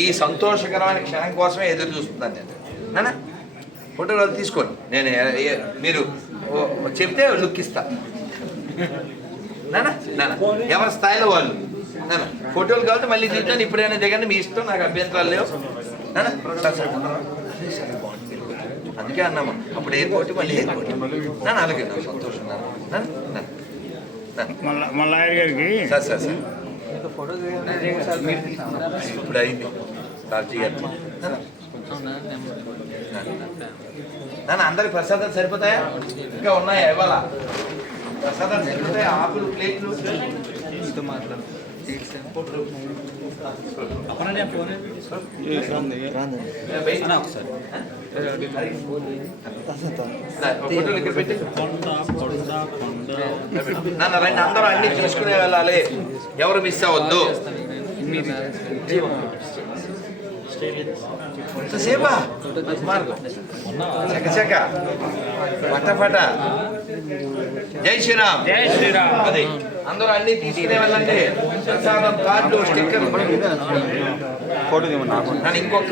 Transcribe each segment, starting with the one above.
ఈ సంతోషకరమైన క్షణం కోసమే ఎదురు చూస్తున్నాను నేను. నాన్న ఫోటోలు తీసుకోండి. నేను మీరు చెప్తే లుక్ ఇస్తా. నాన్న ఎవరి స్థాయిలో వాళ్ళు? నాన్న ఫోటోలు కావాలి మళ్ళీ చూద్దాను ఇప్పుడైనా దిగండి. మీ ఇష్టం నాకు అభ్యంతరాలు లేవు. సార్ అందుకే అన్నాము. అప్పుడు ఎయిర్పోర్ట్ మళ్ళీ ఎయిర్పోర్ట్ నాన్న అలాగే నాకు సంతోషం నాన్న మళ్ళా గారికి సార్ సార్ సార్. ఇప్పుడు అయింది గారు నాన్న అందరికి ప్రసాదాలు సరిపోతాయా? ఇంకా ఉన్నాయా? ఇవాళ ప్రసాదాలు సరిపోతాయా? ఆకులు ప్లేట్లు? పెట్టి నాన్న రండి అందరూ అన్ని చూసుకునే వెళ్ళాలి ఎవరు మిస్ అవ్వద్దు సేపా మార్గం చక పట పట జై శ్రీరామ్. జై శ్రీరామ్. అది. అందరూ అన్ని తీసుకునే వెళ్ళండి ప్రసాదం కార్డు స్టిక్కర్ ఫోటో తీయమని నాకు. నన్ను ఇంకొక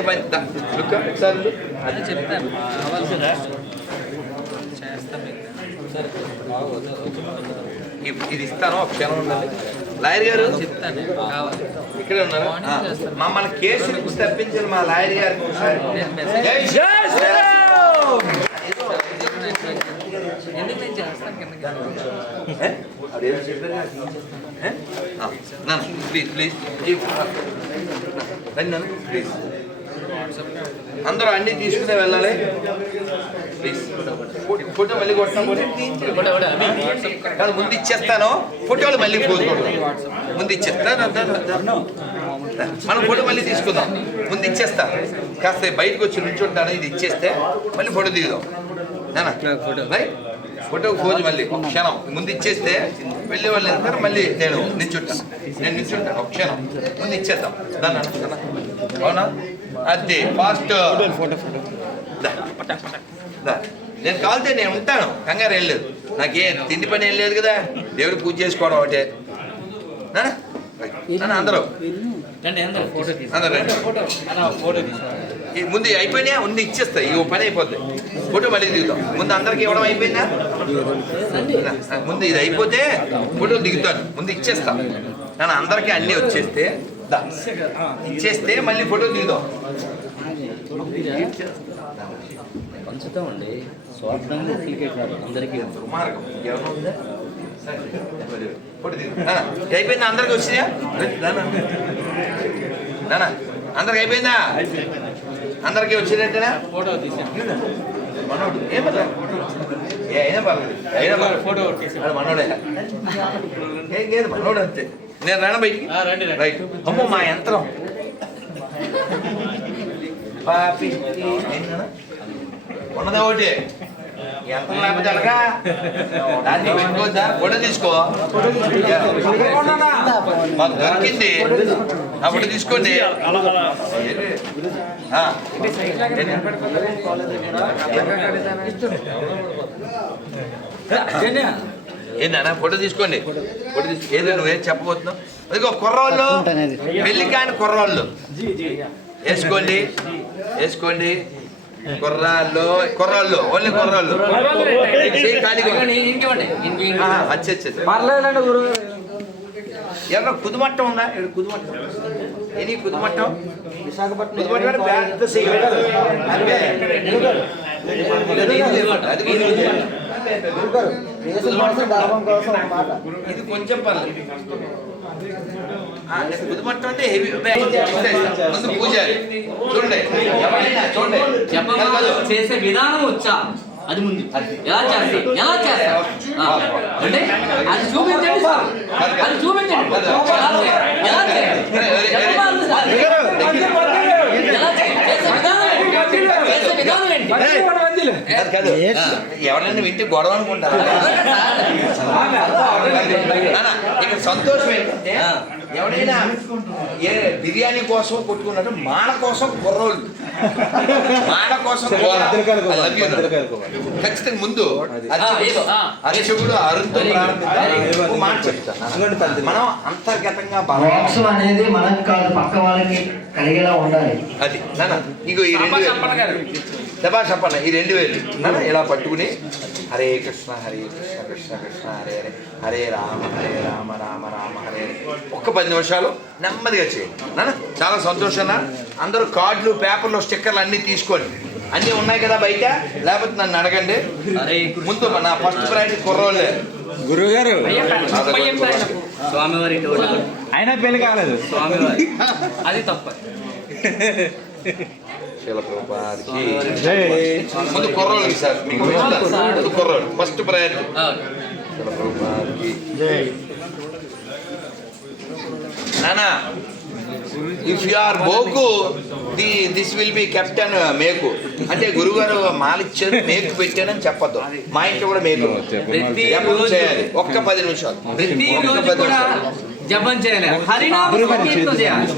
లుక్ ఒకసారి లుక్. అది చెప్తాను. ఇది ఇస్తాను ఒక క్షణం ఉండండి. లాయర్ గారు? చెప్తాను. కావాలి. ఇక్కడే ఉన్నారు? మమ్మల్ని కేసు తప్పించారు మా లాయర్ గారికి ఒకసారి నేను మెసేజ్ జై శ్రీరామ్! ఎందుకు నేను చేస్తాను కిందకి ఏ? అదేదో చెప్పారు కదా. ఏ? ఆ, నాన్న ప్లీజ్ ప్లీజ్ ప్లీజ్ అందరూ అన్ని తీసుకునే వెళ్ళాలి ప్లీజ్ ఫోటో- మళ్ళీ కొట్టడం ముందు ఇచ్చేస్తాను ఫోటోలు మళ్ళీ పోదు ముందు ఇచ్చేస్తాను మనం ఫోటో మళ్ళీ తీసుకుందాం ముందు ఇచ్చేస్తా కాస్త బయటకు వచ్చి నుంచుంటాను ఇది ఇచ్చేస్తే మళ్ళీ ఫోటో దిగుదాం ఫోటో రైట్ ఫోటో పోజు మళ్ళీ ఒక క్షణం. ముందు ఇచ్చేస్తే వెళ్ళే వాళ్ళు వెళ్తారు మళ్ళీ నేను నించుంటాను నేను నించుంటాను ఒక క్షణం. ముందు ఇచ్చేద్దాం. దాన్ని అవునా? అది ఫాస్ట్. ఫోటో ఫోటో నేను కాలితే నేను ఉంటాను. కంగారు ఏం లేదు. నాకే తిండి పని ఏం లేదు కదా. దేవుడు పూజ చేసుకోవడం ఒకటే. అందరూ. అందరూ ముందు అయిపోయినా ముందు ఇచ్చేస్తా. ఈ పని అయిపోద్ది. ఫోటో మళ్ళీ దిగుతాం. ముందు అందరికి ఇవ్వడం అయిపోయిందా? ముందు ఇది అయిపోతే ఫోటో దిగుతాను ముందు ఇచ్చేస్తా. నేను అందరికీ అన్నీ వచ్చేస్తే. ఇచ్చేస్తే మళ్ళీ ఫోటో దిగుదాం పంచుతామండి. స్వార్థంగా ఒకరికి కాదు అందరికీ దుర్మార్గం. ఎవరు ఉందా? సరే. ఫోటో దిగు. నాన్న, ఇది అయిపోయిందా? అందరికి నాన్న అందరికి అయిపోయిందా? అందరికీ వచ్చినట్టేనా ఫోటో తీసాను మనోడు. ఏమన్నా ఏ అయినా పర్లేదు అయినా పర్లేదు ఫోటో వాడు మనోడే. ఏం లేదు మనోడు అంతే. నేను రాను బయటికి. రైట్. అమ్మో మా యంత్రం. పాపి? ఉన్నదే ఒకటి. యంత్రం లేకపోతే ఎలాగా? దాన్ని పెట్టుకోవద్దా ఫోటో తీసుకో. మాకు దొరికింది. అప్పుడు తీసుకోండి. ఏంటన్నా ఫోటో తీసుకోండి. ఫోటో తీసు ఏదో నువ్వేం చెప్పబోతున్నావు? అదిగో కుర్రోళ్ళు. పెళ్ళి కాని కుర్రోళ్ళు. వేసుకోండి. వేసుకోండి. కుర్రాళ్ళు కుర్రాళ్ళు ఓన్లీ కుర్రాళ్ళు. పర్లేదండి గురు ఎవరో కుదుమట్టం ఉందా? ఇక్కడ కుదుమట్టం. ఎనీ కుదుమట్టం? విశాఖపట్నం కుదుమట్టం పెద్ద ఇది కొంచెం పర్లేదు. అంటే హెవీ ముందు పూజారి చూడండి చూడండి. చేసే విధానం వచ్చా? అది ముందు. ఎలా చేస్తా? ఎలా చేస్తా? అంటే అది చూపించండి సార్. అది చూపించండి. ఎలా చేయాలి? ఎలా చేయాలి? జపం అంది సార్. ఎలా చేయాలి? చేసే విధానం ఏంటి? చేసే విధానం ఏంటి? కాదు కాదు ఎవరైనా వింటే గొడవ అనుకుంటారా ఇక్కడ సంతోషం ఏంటంటే ఎవడైనా ఏ బిర్యానీ కోసం కొట్టుకున్నట్టు మాడ కోసం కుర్రోళ్ళు మాడ కోసం. ఖచ్చితంగా ముందు అర్చకుడు- అరుణ్తో ప్రారంభిద్దాం. మాట చెప్తా. మనం అంతర్గతంగా మోక్షం అనేది మనకు కాదు పక్క వాళ్ళకి కలిగేలా ఉండాలి అది నాన్న ఇగో ఈ రెండు దబా చెప్పన్న ఈ రెండు వేలు. నాన్న ఇలా పట్టుకుని హరే కృష్ణ హరే కృష్ణ కృష్ణ కృష్ణ హరే హరే హరే రామ హరే రామ రామ రామ హరే హరే. ఒక్క పది నిమిషాలు నెమ్మదిగా చేయండి నాన్న చాలా సంతోషం అందరూ కార్డులు పేపర్లు స్టిక్కర్లు అన్నీ తీసుకోండి అన్నీ ఉన్నాయి కదా బయట? లేకపోతే నన్ను అడగండి. హరే ముందు నా ఫస్ట్ ప్రయారిటీ కుర్రోళ్ళే. గురువు గారు స్వామివారి అయినా పెళ్ళి కాలేదు. స్వామివారి. అది తప్ప. శీల ప్రభుపాదికి. జై. ముందు కుర్రోళ్ళకి సార్ మీకు. ముందు కుర్రోళ్ళు ఫస్ట్ ప్రయారిటీ ఆ, శీల ప్రభుపాదికి. నానా ఇఫ్ యు ఆర్ బోకు the this will be captain మేకు అంటే గురుగారు మాలిచ్చారు మేకు పెట్టానని చెప్పొద్దు మా ఇంట్లో కూడా మేకు చేయాలి ఒక్క పది నిమిషాలు ప్రతి ఒక్క పది నిమిషాలు. జపం చేయాలి. హరినామ సంకీర్తన చేయాలి.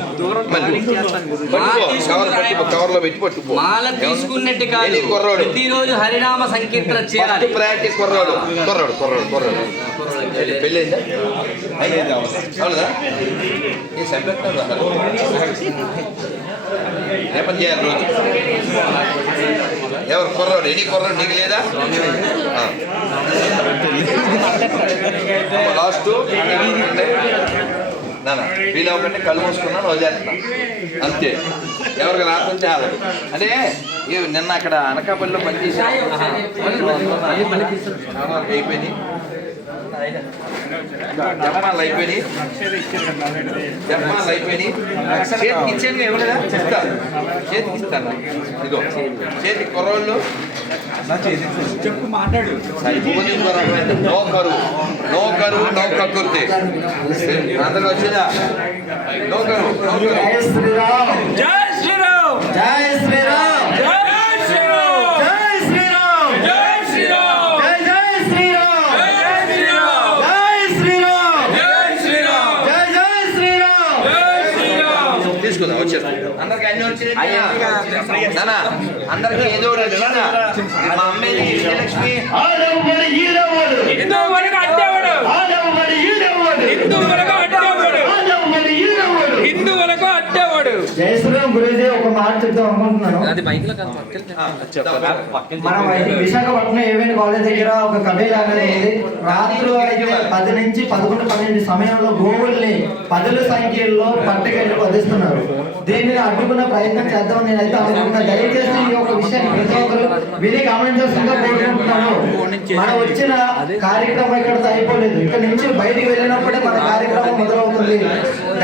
మాల తీసుకున్నట్టు కాదు. ప్రతిరోజు హరినామ సంకీర్తన చేయాలి. ప్రాక్టీస్ కుర్రాడు. కుర్రాడు కుర్రాడు కుర్రాడు. పెళ్ళి అయిందా? అయిందా అవునదా సబ్జెక్ట్ చేయాలి రోజు. ఎవరు కుర్రాడు? ఎన్ని కుర్రాడు నీకు లేదా? లాస్ట్. నాన్న ఫీల్ అవ్వకంటే కళ్ళు మూసుకున్నాను వదిలేస్తున్నా అంతే. ఎవరికి రాకుంటే వాళ్ళకి ఏ నిన్న అక్కడ అనకాపల్లిలో పనిచేసాను అయిపోయింది. జపాన్లు అయిపోయినాయి జపాన్లు అయిపోయినాయి చేతికి ఇచ్చాను ఇవ్వలేదా ఇస్తాను చేతికి ఇస్తాను ఇదిగో కుర్రోళ్ళు చెప్పు మాట్లాడు నో కరువు నో కరువు నో వచ్చిందా నో కరువు నో కరువు జై శ్రీరామ్. జై శ్రీరామ్. జై శ్రీరామ్ జై శ్రీరామ్ జై శ్రీరామ్ జై శ్రీరామ్ జై జై శ్రీరామ్ జై శ్రీరామ్ జై శ్రీరామ్ జై శ్రీరామ్ జై జై శ్రీరామ్ జై శ్రీరామ్ తీసుకుందాం వచ్చేస్తాం అందరికి అన్ని వచ్చినాయి నానా అందరికి ఏదో మా అమ్మేది విజయలక్ష్మి. హిందూ వరకు అడ్డేవాడు. హిందూ వరకు అడ్డేవాడు జై శ్రీరామ్ గురుజీ ఒక మాట చెప్తాం అనుకుంటున్నాను. అది బైక్లో కాదు మనం విశాఖపట్నం ఏవైనా కాలేజ్ దగ్గర ఒక కబేలా అనేది ఉంది. రాత్రి అయితే పది నుంచి పదకొండు పన్నెండు సమయంలో గోవుల్ని పదుల సంఖ్యలో పట్టుకెళ్ళి వధిస్తున్నారు. దీనిని అడ్డుకునే ప్రయత్నం చేద్దామని నేనైతే అనుకుంటున్నా. దయచేసి ఈ యొక్క విషయాన్ని ప్రతి ఒక్కరు విని గమనించాల్సిందిగా కోరుకుంటున్నాను. మనం వచ్చిన కార్యక్రమం ఇక్కడ అయిపోలేదు. ఇక్కడ నుంచి బయటికి వెళ్ళినప్పుడే మన కార్యక్రమం మొదలవుతుంది.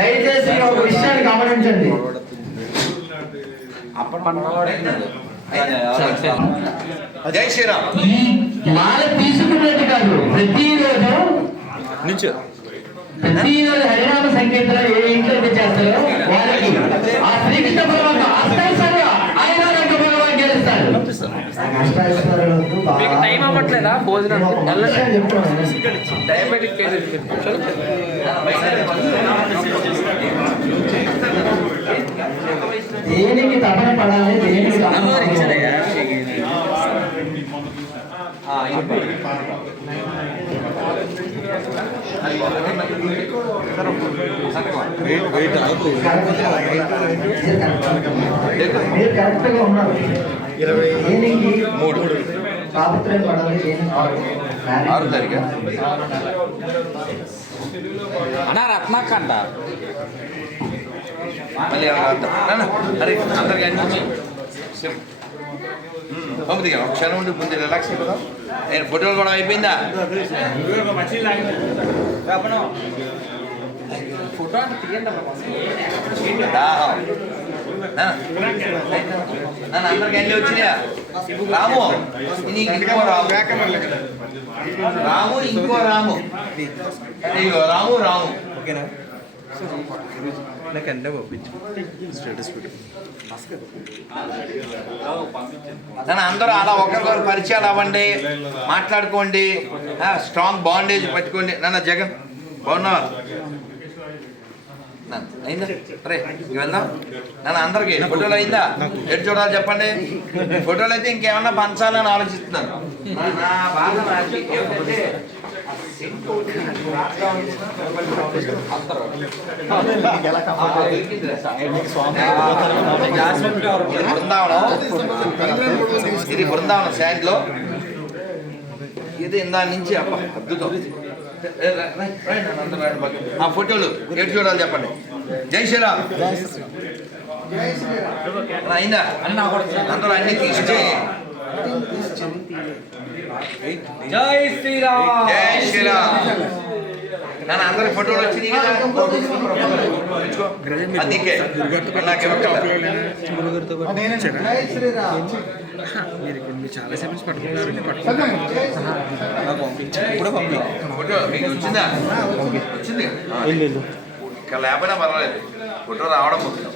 దయచేసి ఈ యొక్క విషయాన్ని గమనించండి. జై శ్రీరామ్ ఈ మాల తీసుకున్నది కాదు ప్రతిరోజు నుంచో ప్రతిరోజు హరినామ సంకేతంలో ఏ ఇంట్లో అయితే చేస్తారో వాళ్ళకి ఆ శ్రీకృష్ణ పరమాత్మ అష్టాయిస్తాడు ఆయన రంగ భగవాన్ గెలుస్తాడు అష్టాయిస్తాడు మీకు టైం అవ్వట్లేదా భోజనం చెప్తున్నాను డయాబెటిక్ దేనికి మీరు కరెక్ట్గా ఉన్నారు దేనికి మూడు సావిత్రి పడాలి దేనికి ఆరు తారీఖు అన్నా రత్నాకంట మళ్ళీ ఎవరు అరే అందరికీ అనిపించి వచ్చి పంపు దిగా ఒక క్షణం ఉండి ముందు రిలాక్స్ అయిపోదాం నేను ఫోటోలు కూడా అయిపోయిందా? ఫోటో అంటే తీయండి దాహం. నాన్న, అందరికి అన్ని వచ్చినాయా? రాము నీకు ఇంకో రాము. రాము ఇంకో రాము. రాము రాము. ఓకేనా? నాకు ఎండ పంపించు. స్టేటస్ అందరూ అలా ఒకరికొకరు పరిచయాలు అవ్వండి మాట్లాడుకోండి స్ట్రాంగ్ బాండేజ్ పట్టుకోండి. నన్ను జగన్ బాగున్నావా? అయిందా? రే వెళ్దాం. నన్ను అందరికి ఫోటోలు అయిందా? ఎటు చూడాలి చెప్పండి. ఫోటోలు అయితే ఇంకేమన్నా పంచాలని ఆలోచిస్తున్నాను. నా- బాధ బృందావనం ఇది బృందావనం శాండ్లో ఇది ఇందా నుంచి అబ్బా అద్భుతం. ఆ ఫోటోలు ఏడు చూడాలి చెప్పండి. జై శ్రీరామ్. ఆ, అయిందా అందరూ అన్ని తీసుకు జై శ్రీరామ్ జై శ్రీరామ్ నన్ను అందరి ఫోటోలు వచ్చినాయి కదా తెచ్చుకో. అందుకే నాకు మీరు ఇక్కడ మీరు చాలా సేపు పట్టుకున్నారు నేను పట్టుకున్నాను నాకు పంపించు ఇప్పుడు పంపించు ఫోటో మీకు వచ్చిందా వచ్చింది ఆ. ఇక్కడ లేకపోయినా పర్వాలేదు ఫోటో రావడం ముఖ్యం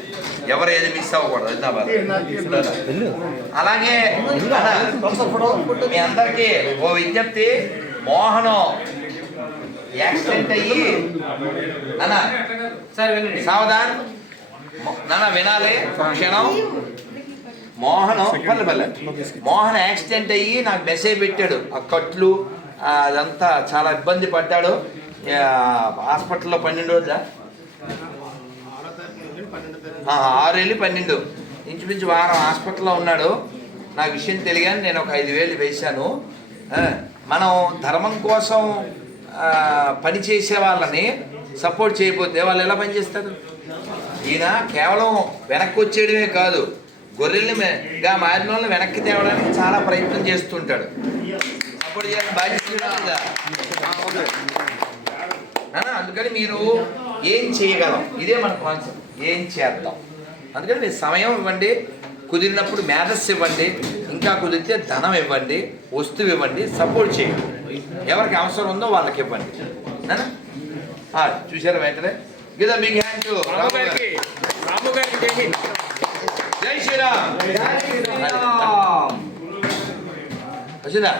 ఎవరు ఏది మిస్ అవ్వకూడదు అది నా బాధ అలాగే మీ అందరికీ ఓ విజ్ఞప్తి మోహనం యాక్సిడెంట్ అయ్యి అన్న సావధాన్ నాన్న వినాలి క్షణం. మోహనం పల్లె పల్లె మోహన్ యాక్సిడెంట్ అయ్యి నాకు మెసేజ్ పెట్టాడు. ఆ కట్లు అదంతా చాలా ఇబ్బంది పడ్డాడు. హాస్పిటల్లో పన్నెండు రోజులా. ఆరు వెళ్ళి పన్నెండు. ఇంచుమించు వారం హాస్పిటల్లో ఉన్నాడు. నా విషయం తెలియని నేను ఒక ఐదు వేలు వేశాను. మనం ధర్మం కోసం పని చేసే వాళ్ళని సపోర్ట్ చేయకపోతే వాళ్ళు ఎలా పనిచేస్తారు ఈయన కేవలం వెనక్కి వచ్చేయడమే కాదు గొర్రెల్నిగా మారిన వాళ్ళని వెనక్కి తేవడానికి చాలా ప్రయత్నం చేస్తుంటాడు. సపోర్ట్ చేయాలని బాధ్యత అందుకని మీరు ఏం చేయగలం? ఇదే మన కాన్సెప్ట్ ఏం చేద్దాం? అందుకని మీరు సమయం ఇవ్వండి కుదిరినప్పుడు మేధస్సు ఇవ్వండి ఇంకా కుదిరితే ధనం ఇవ్వండి వస్తువు ఇవ్వండి సపోర్ట్ చేయండి. ఎవరికి అవసరం ఉందో వాళ్ళకి ఇవ్వండి. చూశారా వెంటనే? గీదా మీకు హ్యాండ్ రాము గారికి. రాము గారికి జై శ్రీరామ్. వచ్చిందా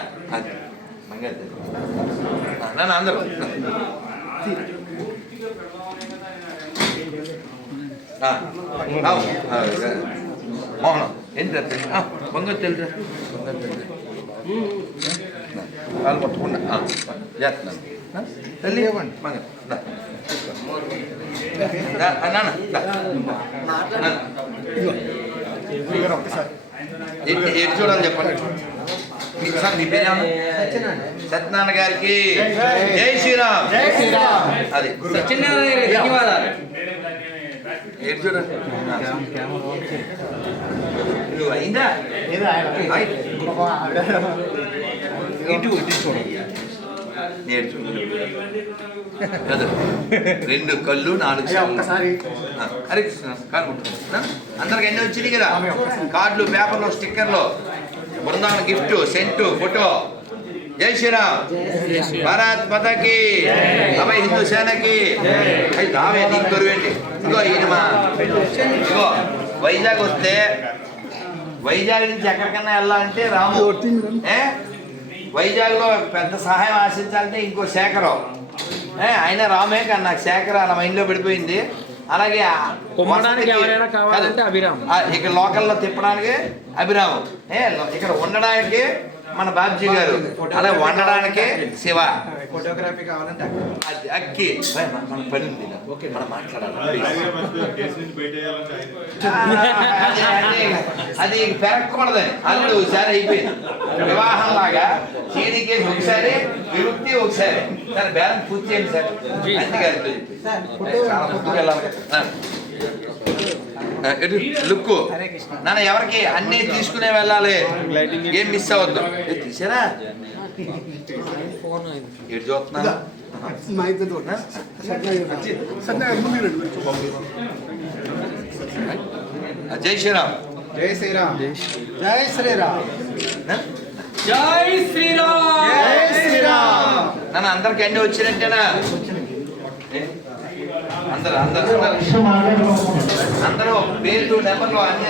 మంగళ అందరూ. చేస్తున్నాను ఆ, తల్లి బంగారు దా. దా, ఆ, నాన్న దా. నాన్న. ఏంటి ఏంటి చూడాలి చెప్పండి సార్ మీ పేరేమన్నా సత్యనారాయణ గారికి జై శ్రీరామ్ అది సత్యనారాయణ ధన్యవాదాలు ఏంటి చూడండి నువ్వు అయిందా? అయి- ఇటు ఇటు చూడండి నేర్చు కదా. రెండు కళ్ళు నాలుగు ఒక్కసారి. హరే కృష్ణ ముట్టుకో. అందరికి ఎన్ని వచ్చినాయి కదా? కార్డులు పేపర్లు స్టిక్కర్లు. Brindavana gift scent photo. జై శ్రీరామ్. భారత్ మాతాకి. అభయ్ హిందూ సేనకి. రావే నీకు దొరివేంటి ఇదిగో ఈయన ఇదిగో వైజాగ్ వస్తే వైజాగ్ నుంచి ఎక్కడికన్నా వెళ్ళాలంటే రాము. ఏ? వైజాగ్లో పెద్ద సహాయం ఆశించాలంటే ఇంకో శేఖరం. ఏ ఆయన రామే కానీ నాకు శేఖర్ అలా మైండ్లో పడిపోయింది. అలాగే ఇక్కడ లోకల్లో తిప్పడానికి అభిరామం. ఏ ఇక్కడ ఉండడానికి మన బాబ్జీ గారు. అలా వండడానికి శివ. ఫోటోగ్రఫీ కావాలంటే అది అక్కి. మన మన పని ఉంది. మనం మాట్లాడాలి. అది- పెరగకూడదని అల్లుడు ఒకసారి అయిపోయింది. వివాహం లాగా చీడీ కేసు ఒకసారి విముక్తి ఒకసారి. సార్ బ్యాలెన్స్ పూర్తి చేయండి సార్. అందుకే చాలా ముందుకు వెళ్ళాలి లుక్ నాన్న ఎవరికి? అన్నీ తీసుకునే వెళ్ళాలి. ఏం మిస్ అవ్వద్దు. ఏ, తీసారా? ఎటు చూస్తున్నా. జై శ్రీరామ్. జై శ్రీరామ్. జై శ్రీరామ్. నా? జై శ్రీరామ్. జై శ్రీరామ్. నన్ను అందరికి అన్ని వచ్చినట్టేనా? అందరూ అందరూ అందరూ. పేర్లు నెంబర్లు అన్నీ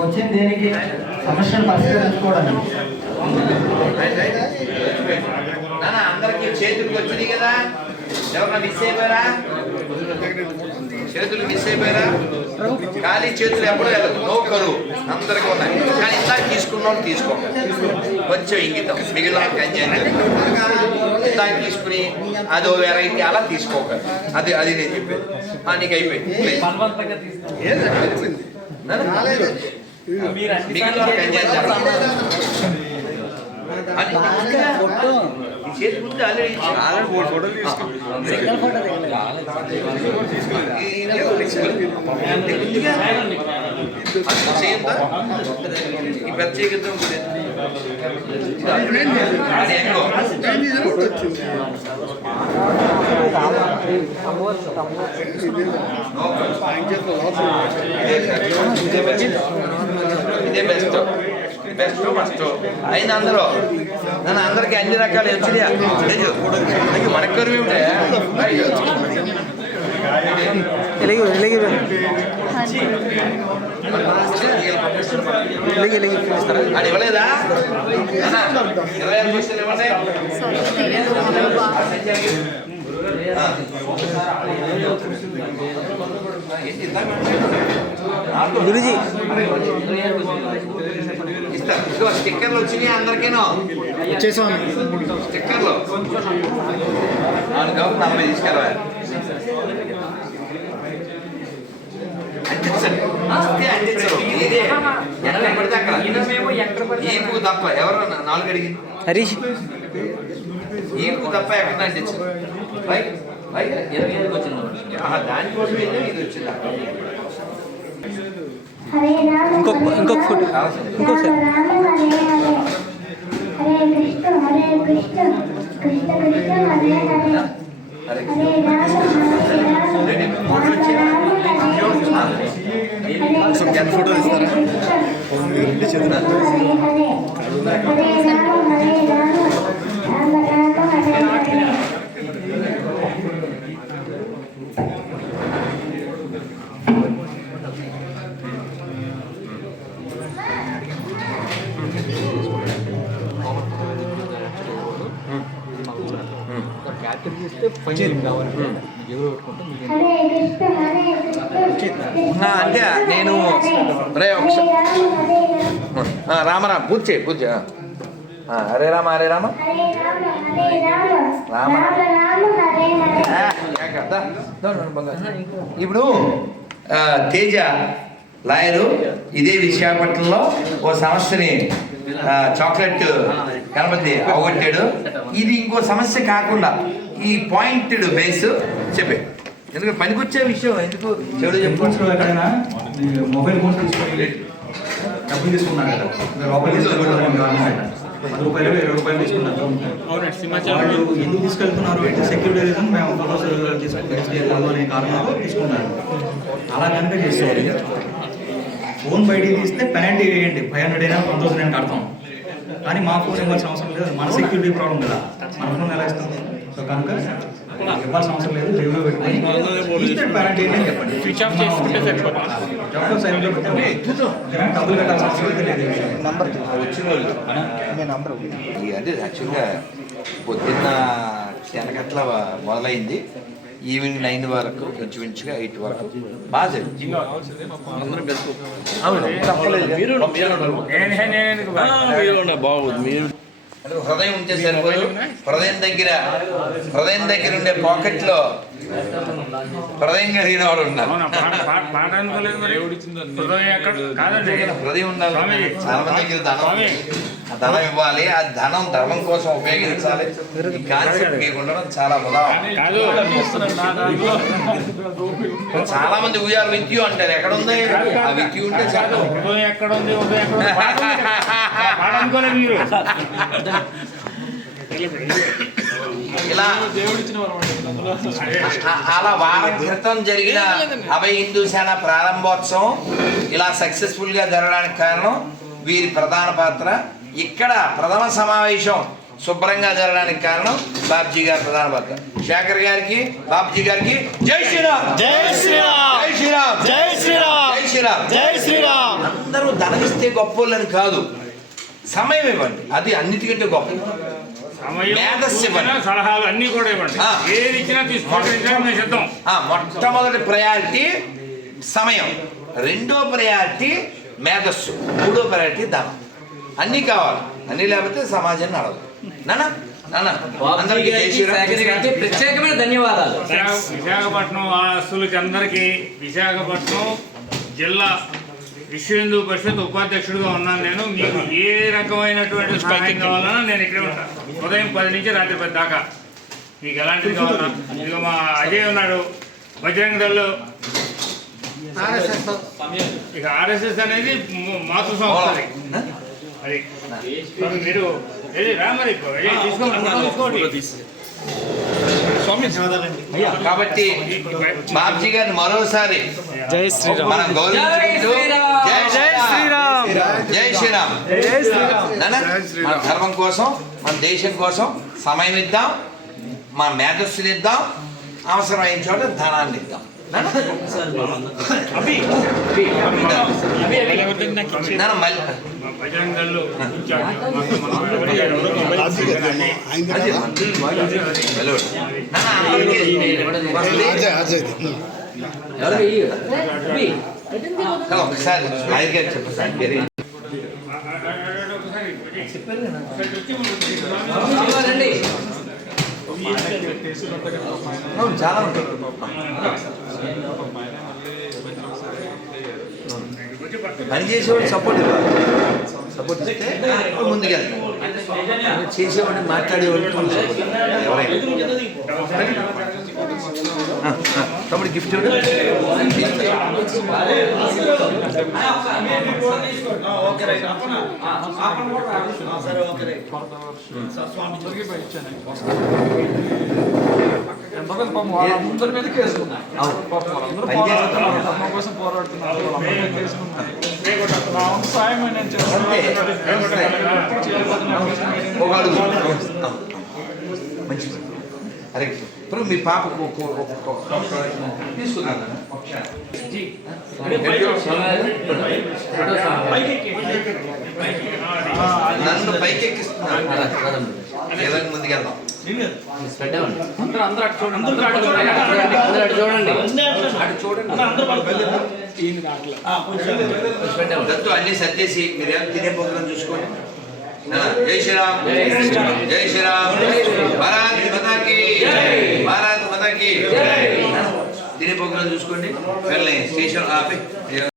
వచ్చింది దేనికి? సమస్యను పరిష్కరించుకోవడానికి. అందరికి చేతులకు వచ్చినాయి కదా? ఎవరన్నా మిస్ అయిపోయారా? చేతులు మిస్ అయిపోయారా ఖాళీ చేతులు ఎప్పుడు వెళ్ళదు. నో కరువు. అందరికీ ఉన్నాయి. కానీ ఇందాక తీసుకున్న తీసుకోండి. కొంచెం ఇంగితం. మిగిలిన. ఇందాక తీసుకుని అదో వెరైటీ అలా తీసుకోకండి. అది అది నేను చెప్పేది. నీకు అయిపోయింది? మిగిలిన చేతి ముందు ఆల్రెడీ ఈ ప్రత్యేకత ఇదే బెస్ట్. బెస్ట్ ఫస్ట్ అయింది అందరూ నన్ను అందరికి అన్ని రకాలు వచ్చినాయా? లేదు అయ్యో మనకు కరువు ఏమిటే ఇలాగే అది ఇవ్వలేదా? ఇరవై ఐదు ఇవ్వండి? గురుజీ. ఇస్తా ఇదిగో స్టిక్కర్లు వచ్చినాయి అందరికీను. స్టిక్కర్లు. అవును కాబట్టి నలభై తీసుకెళ్ళవా? అంటించండి అంతే అంటించరు ఇదే. ఎక్కడ పడితే అక్కడ. ఈపు తప్ప. ఎవరు? నాలుగు అడిగింది హరీష్. ఈపు తప్ప ఎక్కడ అంటించరు దానికోసం ఇది వచ్చిందా? ఇంకొక ఇంకొక ఫోటో చాలా సంతోషం. ఇంకోసారి రామ హరే హరే హరే కృష్ణ హరే కృష్ణ కృష్ణ కృష్ణ హరే హరే అరే హరే రామ హరే రామ రెడీ. రామ రామ హరే హరే ఫోటో ఇస్తారా హరే హరే హరే రామ హరే రామ రామ రామ హరే హరే హరే కృష్ణ హరే కృష్ణ ఆ, అంటే నేను రే రామరామ పూజ చేయి పూజ హరే రామ హరే రామ. హరే రామ. ఇప్పుడు ఆ, తేజ లాయరు ఇదే విశాఖపట్నంలో ఓ సమస్యని ఆ, చాక్లెట్ గణపతి అవగొట్టాడు. ఇది ఇంకో సమస్య కాకుండా ఈ పాయింటెడ్ బేస్ చెప్పే. ఎందుకంటే పనికొచ్చే విషయం ఎందుకు చెడు ఎక్కడైనా మొబైల్ తీసుకొని డబ్బులు తీసుకున్నారు కదా. లోపల పది రూపాయలు ఇరవై రూపాయలు తీసుకున్నారు. వాళ్ళు ఎందుకు తీసుకెళ్తున్నారు అంటే సెక్యూరిటీ రీజన్ మేము ఫోటోస్ తీసుకెళ్ళాలి అనే కారణంతో తీసుకున్నారు. అలా కనుక చేసేవారు ఫోన్ బయటికి తీస్తే పెనాల్టీ వేయండి. ఫైవ్ హండ్రెడ్ అయినా వన్ థౌసండ్ అయినా కడతాం. కానీ మా ఫోన్ ఇవ్వాల్సిన అవసరం లేదు. మన సెక్యూరిటీ ప్రాబ్లం కదా. మన ఫోన్ ఎలా ఇస్తాం? సో కనుక ఇవ్వాల్సిన అవసరం లేదు. జేబులో పెట్టుకొని పెనాల్టీ అని చెప్పండి. స్విచ్ ఆఫ్ చేసుకుంటే డబ్బులు కట్టాల్సిన అవసరం లేదు. నంబర్ వచ్చిన వాళ్ళు ఈ అంటే యాక్చువల్గా పొద్దున్న టెన్ గంటల మొదలైంది. ఈవినింగ్ నైన్ వరకు ఇంచుమించుగా ఎయిట్ వరకు. బాగా జరిగింది. అవును. తప్పలేదు. అంటే హృదయం ఉంటే హృదయం దగ్గర హృదయం దగ్గర ఉండే పాకెట్లో హృదయం కలిగిన వాడు ఉన్నారు హృదయం ఉండాలి. చాలా మంది దగ్గర ధనం ధనం ఇవ్వాలి. ఆ ధనం ధర్మం కోసం ఉపయోగించాలి. ఈ కాన్సెప్ట్ మీకు ఉండడం చాలా ఉదాహరణ చాలా మంది ఉయ్యాలి విద్యు అంటారు. ఎక్కడ ఉంది ఆ విద్యు ఉంటే చాలు. హృదయం ఎక్కడ ఉంది? మీరు. ఇలా అలా వారం క్రితం జరిగిన అభయ హిందూ సేన ప్రారంభోత్సవం ఇలా సక్సెస్ఫుల్గా జరగడానికి కారణం వీరి ప్రధాన పాత్ర. ఇక్కడ ప్రథమ సమావేశం శుభ్రంగా జరగడానికి కారణం బాబ్జీ గారు ప్రధాన భర్త శేఖర్ గారికి బాబ్జీ గారికి జై శ్రీరామ్! జై శ్రీరామ్! జై శ్రీరామ్! జై శ్రీరామ్! జై శ్రీరామ్! జై శ్రీరామ్! అందరూ ధనమిస్తే గొప్పోళ్ళని కాదు. సమయం ఇవ్వండి. అది అన్నిటికంటే గొప్ప. సలహాలు అన్ని కూడా ఇవ్వండి. ఏది ఇచ్చినా ఆ, మొట్టమొదటి ప్రయారిటీ సమయం. రెండో ప్రయారిటీ మేధస్సు. మూడో ప్రయారిటీ ధనం. అన్నీ కావాలి. అన్నీ లేకపోతే సమాజం నడదు గారికి ప్రత్యేకమైన ధన్యవాదాలు. విశాఖ- విశాఖపట్నం వాసులకి అందరికీ విశాఖపట్నం జిల్లా విశ్వ హిందూ పరిషత్ ఉపాధ్యక్షుడిగా ఉన్నాను నేను. మీకు ఏ రకమైనటువంటి సహాయం కావాలన్నా నేను ఇక్కడే ఉంటాను ఉదయం పది నుంచి రాత్రి పది దాకా. మీకు ఎలాంటిది కావాలన్నా. ఇక మా అజయ్ ఉన్నాడు. బజరంగ దళ్ళు ఇక ఆర్ఎస్ఎస్ అనేది మాతృ సంస్థ అది. మరి రా మరి తీసుకోండి. కాబట్టి బాబ్జీ గారిని మరోసారి జై మనం గౌరవించుకుంటూ జై శ్రీరామ్. జై శ్రీరామ్. జై శ్రీరామ్. మన ధర్మం కోసం మన దేశం కోసం సమయం ఇద్దాం మన మేధస్సుని ఇద్దాం అవసరమైన చోట ధనాన్ని ఇద్దాం. మళ్ళీ. హలో, ఒకసారి చెప్పండి సార్ రండి అవును, చాలా ఉంటాయి పని చేసేవాడు సపోర్ట్ ఇవ్వాలి. సపోర్ట్ ఇస్తే వాడు ముందుకెళ్తాడు చేసేవాడిని ఎవరైనా. ఆ, తమ్ముడు గిఫ్ట్ ఇవ్వడు. అవును. పని చేసేవాడు. కోసం పోరాడుతున్నారు. ఒక అడుగు. మంచిది. అరే ఇప్పుడు మీ పాపకు ఒక- ఒక- ఒక- ఒక- తీసుకున్నాను నన్ను పైకెక్కిస్తున్నాను ఏదో ముందుకెళ్దాం. పెట్టామండి చూడండి దత్తు అన్ని సర్దేసి మీరేం తినే చూసుకోండి జై శ్రీరామ్ జై శ్రీరామ్ భారత్ మతాకి భారత్ మతాకి తినే చూసుకోండి వెళ్ళి స్టేషన్ ఆపి